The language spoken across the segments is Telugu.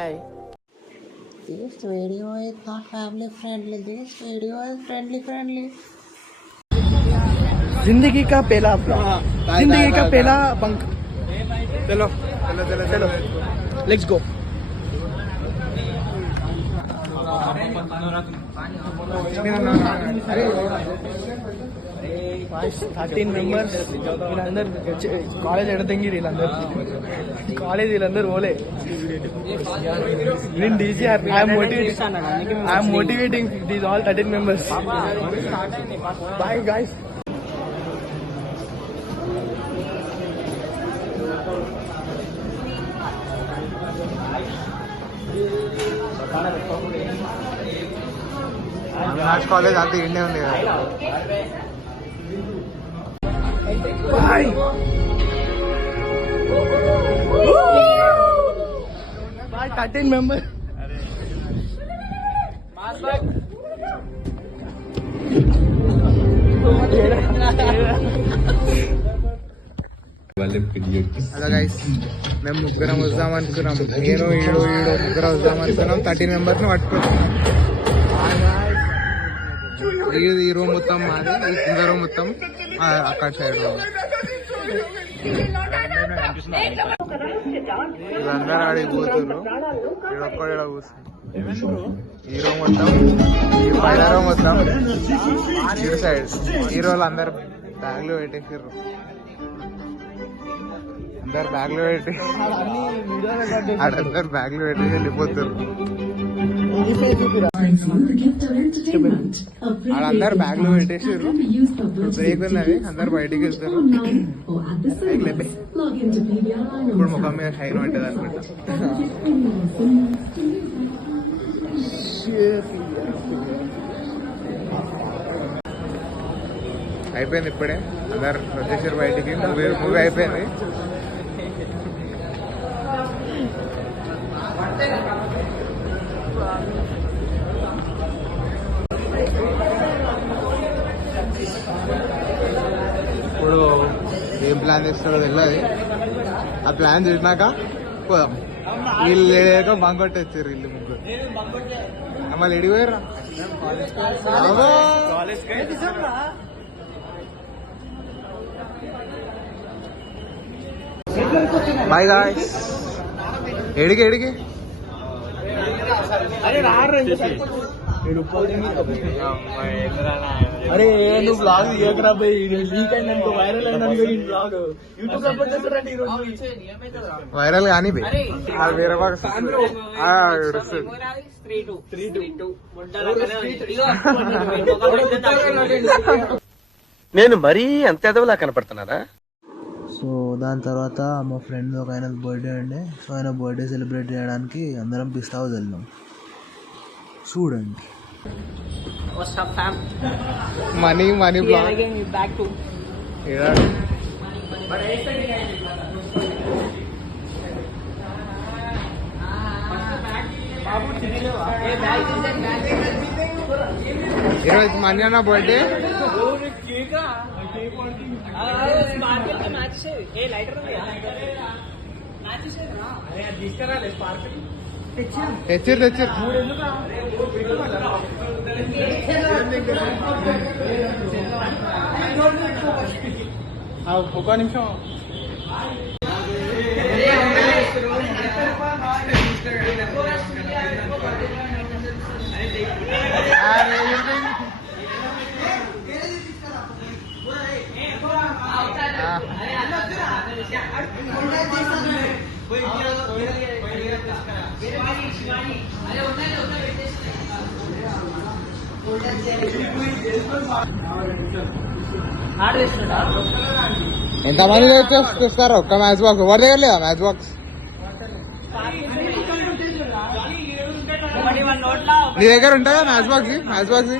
This video is not family friendly. This video is friendly. जिंदगी का पहला बंक. चलो लेट्स गो. 13 మెంబర్స్ వీళ్ళందరూ కాలేజ్ ఎడతంగి వీళ్ళందరూ ఓలే. నేను DGR I'm motivating these all 13 members. Bye guys. Arts college అంతా ఇండే ఉంది కదా. Bye. 13 members. హలో గైస్, మేము ముగ్గురం వద్దాం అనుకున్నాం. నేను ఈడో ముగ్గురం వద్దాం అనుకున్నాం. 13 మెంబర్స్ పట్టుకున్నాం. ఈ రూమ్ మొత్తం మాది, ఈ కింద రూమ్ మొత్తం అక్కడ సైడ్ రూమ్. వీళ్ళందరూ ఆడికి పోతున్నారు. ఈడొక్కడు ఇక్కడ కూర్చుంది. ఈ రూమ్ మొత్తం, ఈ పైన రూమ్ మొత్తం ఇటు సైడ్. ఈ రోజు అందరు బ్యాగ్లో పెట్టేసారు. అందరు బ్యాగ్లో పెట్టి అందరు బ్యాగ్లో పెట్టి వెళ్ళిపోతారు. వాళ్ళందరు బ్యాగ్ లో పెట్టేసారు. బ్రేక్ ఉన్నది, అందరు బయటికి వెళ్తారు. ఇప్పుడు ముఖం మీద షైన్ పట్టేది అనుకుంటా. అయిపోయింది ఇప్పుడే, అందరు వచ్చేసారు బయటికి. మూవీ అయిపోయింది. ఇప్పుడు ఏం ప్లాన్ చేస్తారో తెలియదు. ఆ ప్లాన్ చేసినాక పోదాం. వీళ్ళు లేక బంక్ కొట్టేస్తారు. వీళ్ళు ముగ్గురు మళ్ళీ ఎడిపోయారా? Bye guys. ఎడికి అరే నువ్వు బ్లాగ్ తీయకరా పోయి, లీక్ అయిందనుకో, వైరల్ అయిందనుకో ఈ బ్లాగ్. యూట్యూబ్ సపోర్ట్ చేస్తారంటే ఈరోజు వైరల్ కానీ వేరే నేను మరీ అంత ఎదవలా కనపడుతున్నారా? సో దాని తర్వాత మా ఫ్రెండ్ ఒక ఆయన బర్త్డే ఉండే. సో ఆయన బర్త్డే సెలబ్రేట్ చేయడానికి అందరం పిస్తా హౌస్ వెళ్ళాం. చూడండి. మనీ బ్లాగ్ ఈరోజు మనీ అన్న బర్త్డే. తెచ్చారు ఒక నిమిషం. ఎంతమంది తెస్తారు ఒక్క మ్యాచ్ బాక్స్? ఎవరి దగ్గర లేదా మ్యాచ్ బాక్స్? నీ దగ్గర ఉంటుందా మ్యాచ్ బాక్స్?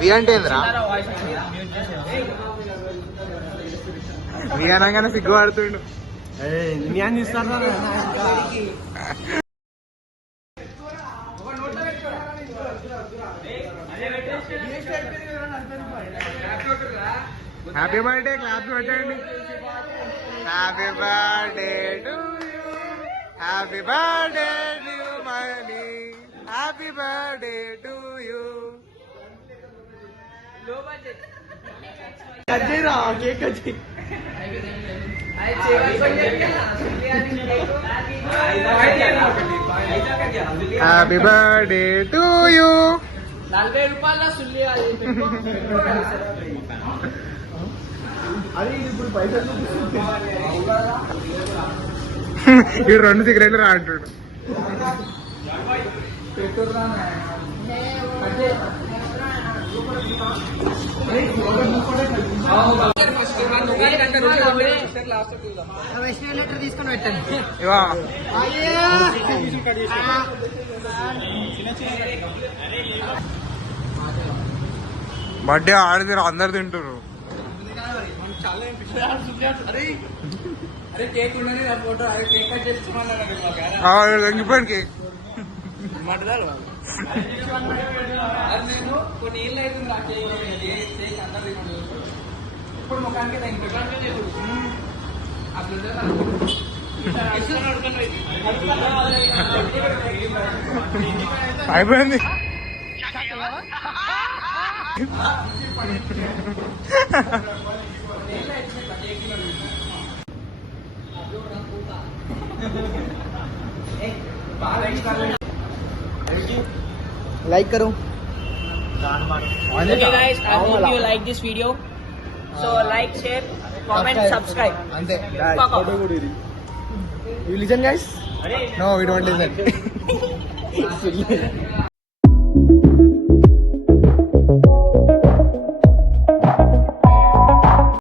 రీ అంటే ఏంద్రా? రీ అనగానే సిగ్గుపడుతుండు. నేను ఇస్తాను. హ్యాపీ బర్త్డే క్లాప్ పెట్టండి. Happy birthday to you, happy birthday to money, happy birthday to you. Happy birthday to you. 40 రూపాయల సుల్లి ఈ 2 సిగరెట్లు రా అంటాడు. తీసుకొని పెట్టండి. ఇవా బర్త్డే ఆడితే అందరు తింటారు. అరే కేక్ ఉండని ఫోటో, అరే కేక్ కట్ చేసుకోమన్నాడు తగ్గిపోయింది కేక్. నేను కొన్ని ఏళ్ళు అవుతుంది ఆ కేక్ అందరు ఇప్పుడు ముఖానికి అయిపోయింది. लाइक करो. Okay guys, I hope you like this video. So like, share, comment, subscribe. అంతే. Fuck off. You listen guys? No, we don't listen.